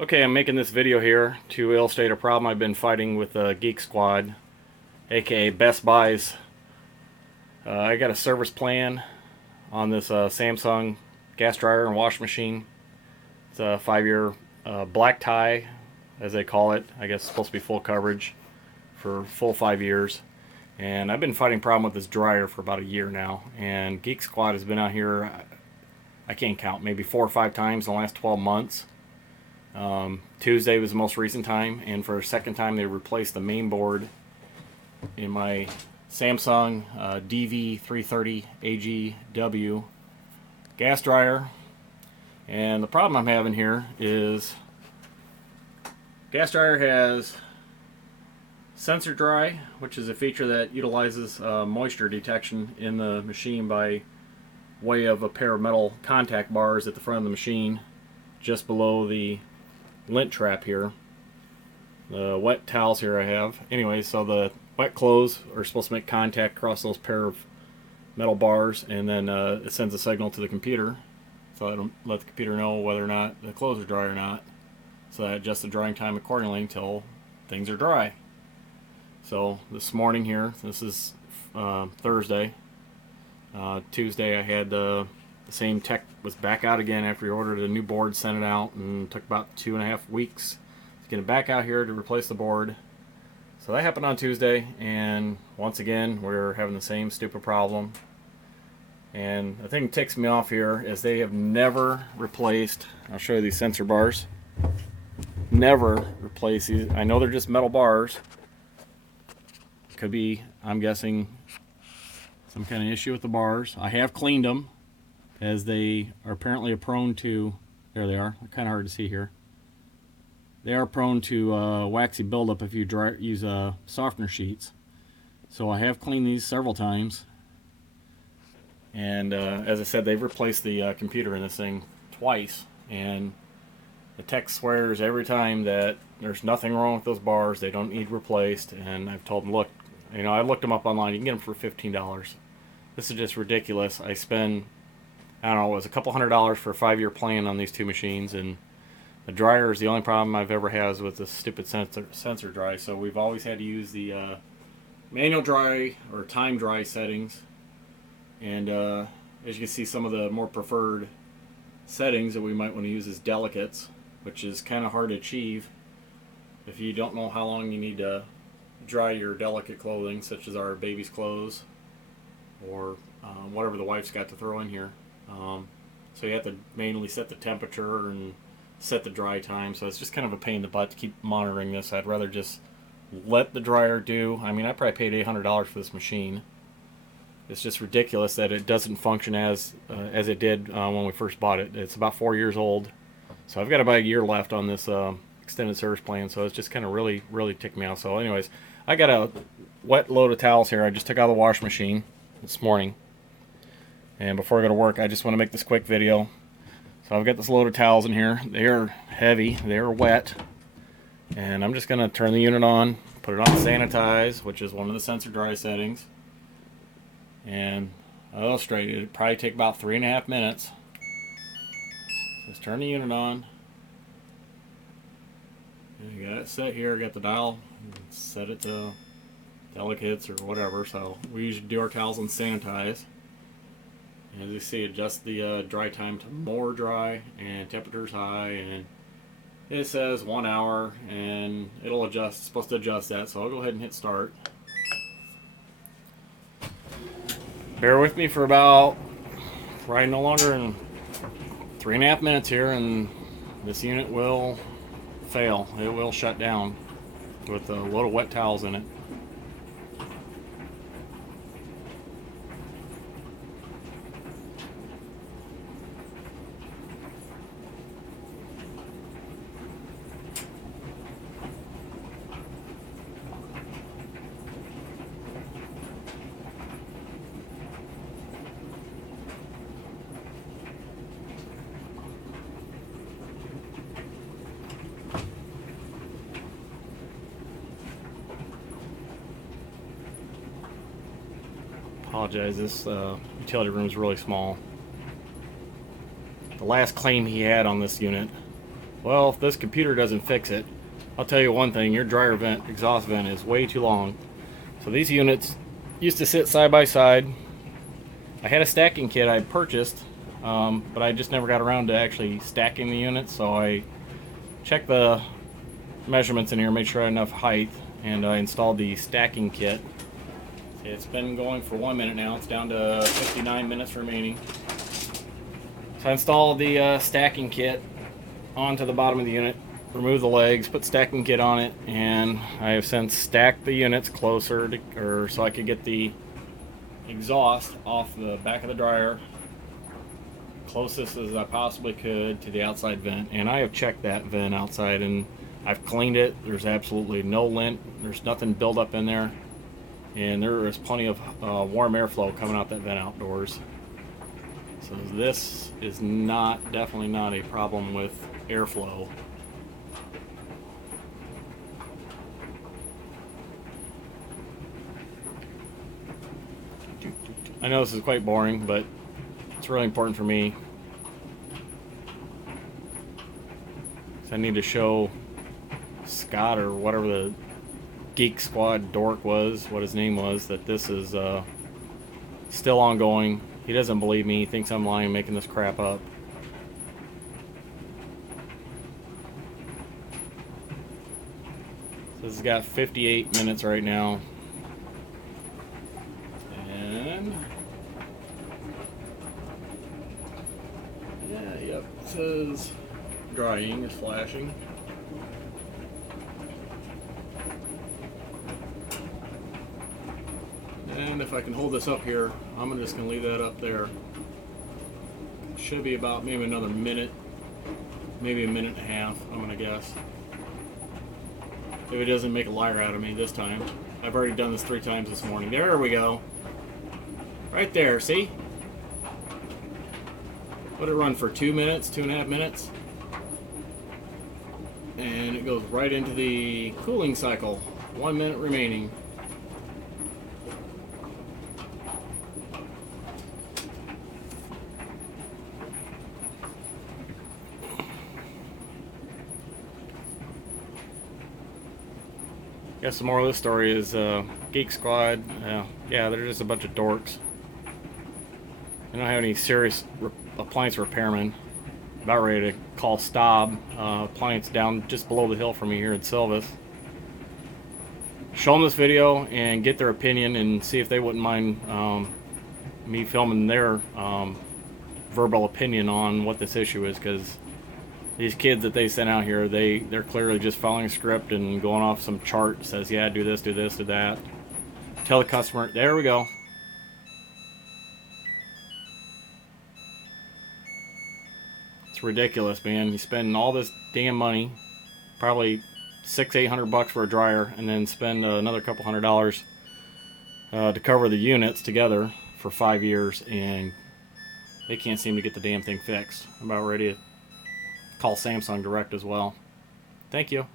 Okay, I'm making this video here to illustrate a problem I've been fighting with Geek Squad, aka Best Buys. I got a service plan on this Samsung gas dryer and wash machine. It's a 5-year black tie, as they call it. I guess it's supposed to be full coverage for full 5 years. And I've been fighting a problem with this dryer for about a year now. And Geek Squad has been out here, I can't count, maybe 4 or 5 times in the last 12 months. Tuesday was the most recent time, and for a second time they replaced the main board in my Samsung DV330 AGW gas dryer. And the problem I'm having here is gas dryer has sensor dry, which is a feature that utilizes moisture detection in the machine by way of a pair of metal contact bars at the front of the machine just below the lint trap here. The wet towels here I have. Anyway, so the wet clothes are supposed to make contact across those pair of metal bars, and then it sends a signal to the computer, so it'll let the computer know whether or not the clothes are dry or not, so that adjusts the drying time accordingly until things are dry. So this morning here, this is Thursday. Tuesday I had the same tech was back out again after he ordered a new board, sent it out, and took about 2.5 weeks to get it back out here to replace the board. So that happened on Tuesday, and once again we're having the same stupid problem. And the thing that ticks me off here is they have never replaced, I'll show you these sensor bars, never replaced these. I know they're just metal bars. Could be, I'm guessing, some kind of issue with the bars. I have cleaned them, as they are apparently prone to, there they are, kind of hard to see here. They are prone to waxy buildup if you use softener sheets. So I have cleaned these several times. And as I said, they've replaced the computer in this thing twice. And the tech swears every time that there's nothing wrong with those bars, they don't need replaced. And I've told them, look, you know, I looked them up online, you can get them for $15. This is just ridiculous. I spend, I don't know, it was a couple $100 for a 5-year plan on these two machines, and the dryer is the only problem I've ever had with this stupid sensor dry. So we've always had to use the manual dry or time dry settings. And as you can see, some of the more preferred settings that we might want to use is delicates, which is kind of hard to achieve if you don't know how long you need to dry your delicate clothing, such as our baby's clothes or whatever the wife's got to throw in here. So you have to manually set the temperature and set the dry time, so it's just kind of a pain in the butt to keep monitoring this. I'd rather just let the dryer do. I mean, I probably paid $800 for this machine. It's just ridiculous that it doesn't function as it did when we first bought it. It's about 4 years old, so I've got about a year left on this extended service plan, so it's just kind of really ticked me off. So anyways, I got a wet load of towels here I just took out of the wash machine this morning. And before I go to work, I just want to make this quick video. So I've got this load of towels in here. They are heavy, they are wet. And I'm just going to turn the unit on, put it on sanitize, which is one of the sensor dry settings. And I'll illustrate it. It'll probably take about 3.5 minutes. Just turn the unit on. And you got it set here, got the dial, set it to delicates or whatever. So we usually do our towels on sanitize. As you see, adjust the dry time to more dry and temperature's high, and it says 1 hour, and it'll adjust. It's supposed to adjust that, so I'll go ahead and hit start. Bear with me for about probably no longer than 3.5 minutes here, and this unit will fail. It will shut down with a load of wet towels in it. Apologize, this utility room is really small. The last claim he had on this unit Well, if this computer doesn't fix it, I'll tell you one thing, your dryer vent, exhaust vent is way too long. So these units used to sit side by side. I had a stacking kit I purchased, but I just never got around to actually stacking the units, so I checked the measurements in here, made sure I had enough height, and I installed the stacking kit. It's been going for 1 minute now. It's down to 59 minutes remaining. So I installed the stacking kit onto the bottom of the unit, removed the legs, put stacking kit on it, and I have since stacked the units closer to, so I could get the exhaust off the back of the dryer closest as I possibly could to the outside vent. And I have checked that vent outside and I've cleaned it. There's absolutely no lint. There's nothing built up in there. And there is plenty of warm airflow coming out that vent outdoors. So this is definitely not a problem with airflow. I know this is quite boring, but it's really important for me. So I need to show Scott, or whatever the Geek Squad dork was, what his name was, that this is still ongoing. He doesn't believe me. He thinks I'm lying, making this crap up. So this has got 58 minutes right now. And yeah, yep, it says drying is flashing. And if I can hold this up here, I'm just going to leave that up there. Should be about maybe another minute, maybe a minute and a half, I'm going to guess. If it doesn't make a liar out of me this time. I've already done this 3 times this morning. There we go. Right there, see? Let it run for 2 minutes, 2.5 minutes. And it goes right into the cooling cycle. 1 minute remaining. Guess the moral of this story is Geek Squad, yeah, they're just a bunch of dorks. They don't have any serious appliance repairmen. About ready to call Staub, appliance down just below the hill from me here in Silvis. Show them this video and get their opinion and see if they wouldn't mind me filming their verbal opinion on what this issue is, because these kids that they sent out here, they're clearly just following a script and going off some chart that says, yeah, do this, do that. Tell the customer, there we go. It's ridiculous, man. You spend all this damn money, probably $600-800 for a dryer, and then spend another couple $100 to cover the units together for 5 years, and they can't seem to get the damn thing fixed. I'm about ready to call Samsung direct as well. Thank you.